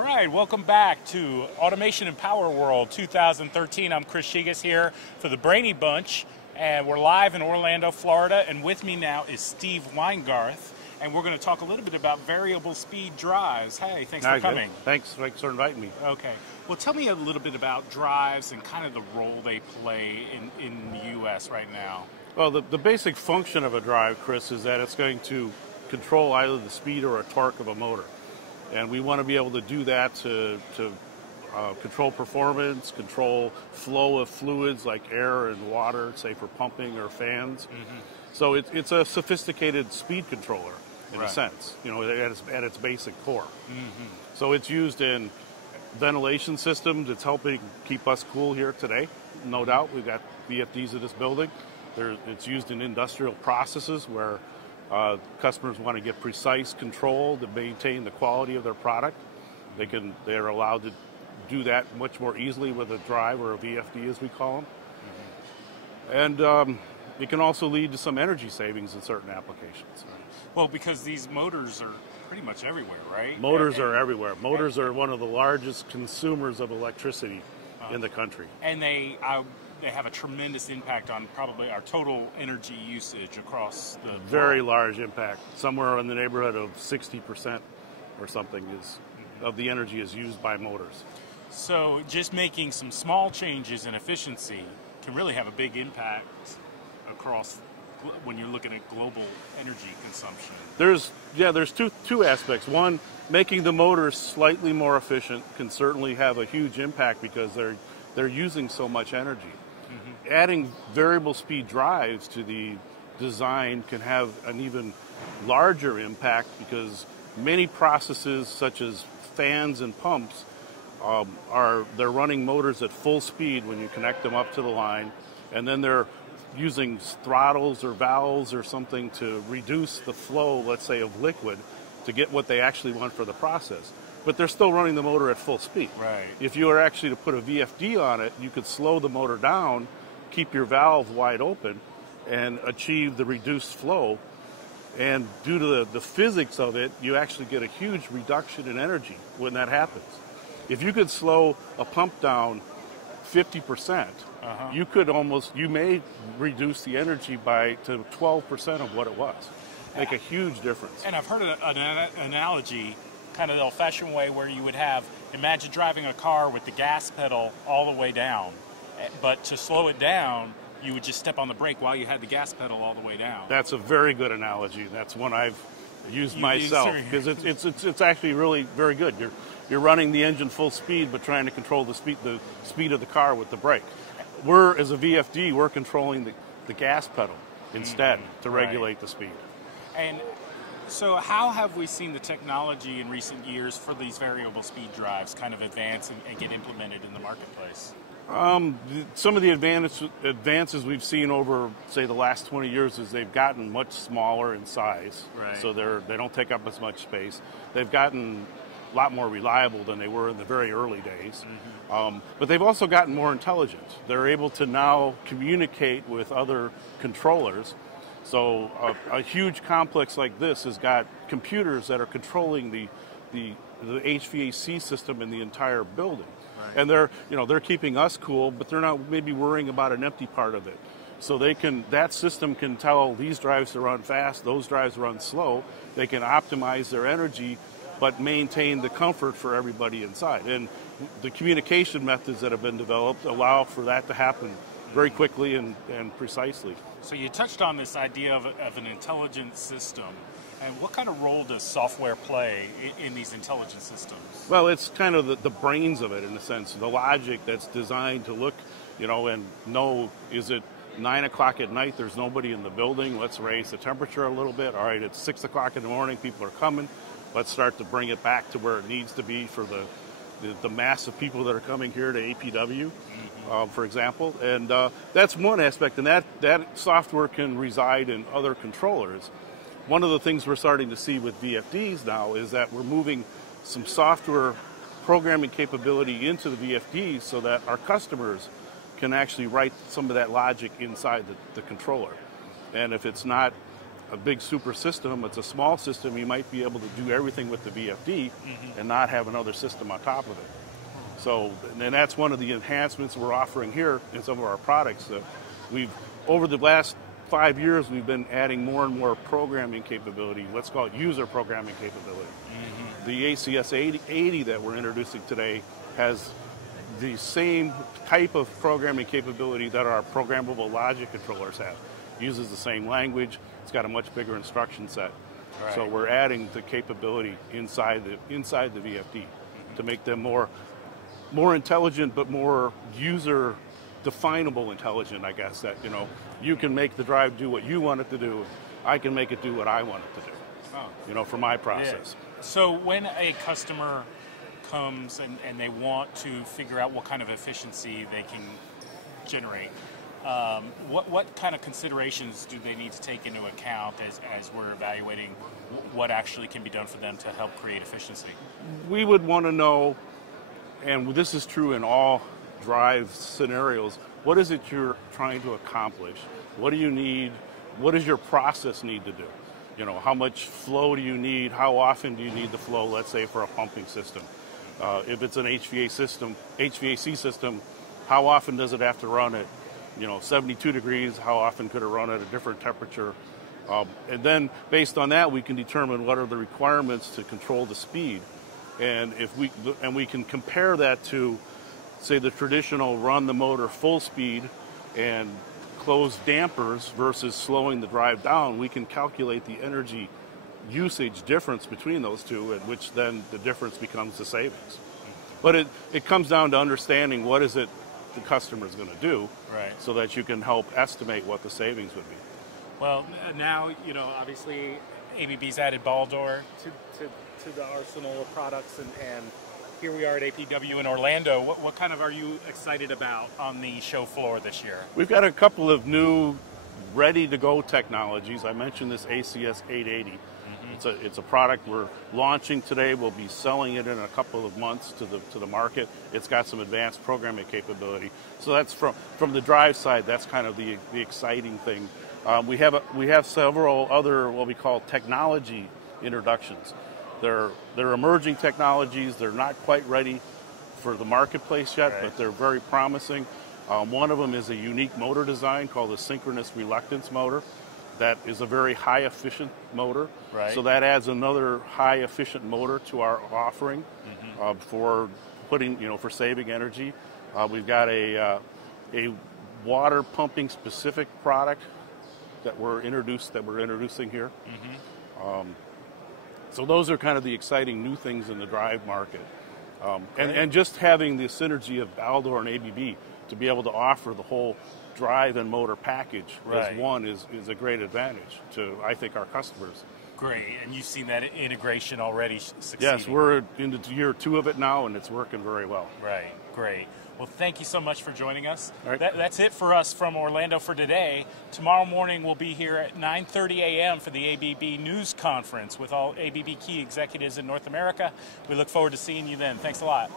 All right, welcome back to Automation and Power World 2013. I'm Chris Shigas here for the Brainy Bunch, and we're live in Orlando, Florida, and with me now is Steve Weingarth, and we're going to talk a little bit about variable speed drives. Hey, thanks for coming. Thanks for inviting me. Okay, well tell me a little bit about drives and kind of the role they play in the U.S. right now. Well, the basic function of a drive, Chris, is that it's going to control either the speed or a torque of a motor. And we want to be able to do that to control performance, control flow of fluids like air and water, say for pumping or fans. Mm-hmm. So it's a sophisticated speed controller in a sense, you know, at its basic core. Mm-hmm. So it's used in ventilation systems. It's helping keep us cool here today, no doubt. We've got VFDs in this building. It's used in industrial processes where customers want to get precise control to maintain the quality of their product. They're allowed to do that much more easily with a drive or a VFD, as we call them. Mm-hmm. And it can also lead to some energy savings in certain applications. Well, because these motors are pretty much everywhere, right? Motors are everywhere. Motors are one of the largest consumers of electricity in the country. And they have a tremendous impact on probably our total energy usage across the world. Very large impact. Somewhere in the neighborhood of 60% or something of the energy is used by motors. So just making some small changes in efficiency can really have a big impact across when you're looking at global energy consumption. There's two aspects. One, making the motors slightly more efficient can certainly have a huge impact because they're using so much energy. Mm-hmm. Adding variable speed drives to the design can have an even larger impact because many processes such as fans and pumps they're running motors at full speed when you connect them up to the line, and then they're using throttles or valves or something to reduce the flow, let's say, of liquid to get what they actually want for the process. But they're still running the motor at full speed. Right. If you were actually to put a VFD on it, you could slow the motor down, keep your valve wide open, and achieve the reduced flow. And due to the physics of it, you actually get a huge reduction in energy when that happens. If you could slow a pump down 50%, you may reduce the energy to 12% of what it was. Make a huge difference. And I've heard an analogy, kind of the old-fashioned way, where you would imagine driving a car with the gas pedal all the way down, but to slow it down, you would just step on the brake while you had the gas pedal all the way down. That's a very good analogy. That's one I've used myself because it's actually really very good. You're running the engine full speed, but trying to control the speed of the car with the brake. As a VFD, we're controlling the gas pedal instead to regulate the speed. And so how have we seen the technology in recent years for these variable speed drives kind of advance and get implemented in the marketplace? Some of the advances we've seen over, say, the last 20 years is they've gotten much smaller in size. Right. So they don't take up as much space. They've gotten a lot more reliable than they were in the very early days. Mm-hmm. But they've also gotten more intelligent. They're able to now communicate with other controllers. So a huge complex like this has got computers that are controlling the HVAC system in the entire building. Right. And they're keeping us cool, but they're not maybe worrying about an empty part of it. So that system can tell these drives to run fast, those drives run slow. They can optimize their energy, but maintain the comfort for everybody inside. And the communication methods that have been developed allow for that to happen very quickly and precisely. So you touched on this idea of an intelligent system. And what kind of role does software play in these intelligent systems? Well, it's kind of the brains of it, in a sense. The logic that's designed to look, and know, is it 9 o'clock at night, there's nobody in the building, let's raise the temperature a little bit. All right, it's 6 o'clock in the morning, people are coming. Let's start to bring it back to where it needs to be for the mass of people that are coming here to APW, for example. And that's one aspect, and that software can reside in other controllers. One of the things we're starting to see with VFDs now is that we're moving some software programming capability into the VFDs so that our customers can actually write some of that logic inside the controller. And if it's not a big super system. It's a small system. You might be able to do everything with the VFD and not have another system on top of it. So, and that's one of the enhancements we're offering here in some of our products. Over the last 5 years, we've been adding more and more programming capability. Let's call it user programming capability. The ACS 80 that we're introducing today has the same type of programming capability that our programmable logic controllers have. Uses the same language. It's got a much bigger instruction set. Right. So we're adding the capability inside the VFD to make them more intelligent, but more user definable intelligent, I guess, that, you can make the drive do what you want it to do. I can make it do what I want it to do, for my process. Yeah. So when a customer comes and they want to figure out what kind of efficiency they can generate, what kind of considerations do they need to take into account as we're evaluating what actually can be done for them to help create efficiency? We would want to know, and this is true in all drive scenarios, what is it you're trying to accomplish? What do you need? What does your process need to do? How much flow do you need? How often do you need the flow, let's say, for a pumping system? If it's an HVAC system, how often does it have to run at 72 degrees? How often could it run at a different temperature? And then based on that, we can determine what are the requirements to control the speed. And we can compare that to, say, the traditional run the motor full speed and close dampers versus slowing the drive down. We can calculate the energy usage difference between those two, at which then the difference becomes the savings. But it comes down to understanding what is it the customer is going to do, right, so that you can help estimate what the savings would be. Well, now, obviously ABB's added ball door to the arsenal of products, and here we are at APW in Orlando. What kind of are you excited about on the show floor this year? We've got a couple of new ready-to-go technologies. I mentioned this ACS 880. It's a product we're launching today. We'll be selling it in a couple of months to the market. It's got some advanced programming capability. So that's from the drive side. That's kind of the exciting thing. We have several other what we call technology introductions. They're emerging technologies. They're not quite ready for the marketplace yet, right, but they're very promising. One of them is a unique motor design called the synchronous reluctance motor. That is a very high efficient motor. Right. So that adds another high efficient motor to our offering for saving energy. We've got a water pumping specific product that we're introducing here. So those are kind of the exciting new things in the drive market. And just having the synergy of Baldor and ABB to be able to offer the whole drive and motor package right, as one is a great advantage to, I think, our customers. Great, and you've seen that integration already succeeding. Yes, we're into year 2 of it now, and it's working very well. Right, great. Well, thank you so much for joining us. All right. That's it for us from Orlando for today. Tomorrow morning we'll be here at 9:30 a.m. for the ABB News Conference with all ABB key executives in North America. We look forward to seeing you then. Thanks a lot.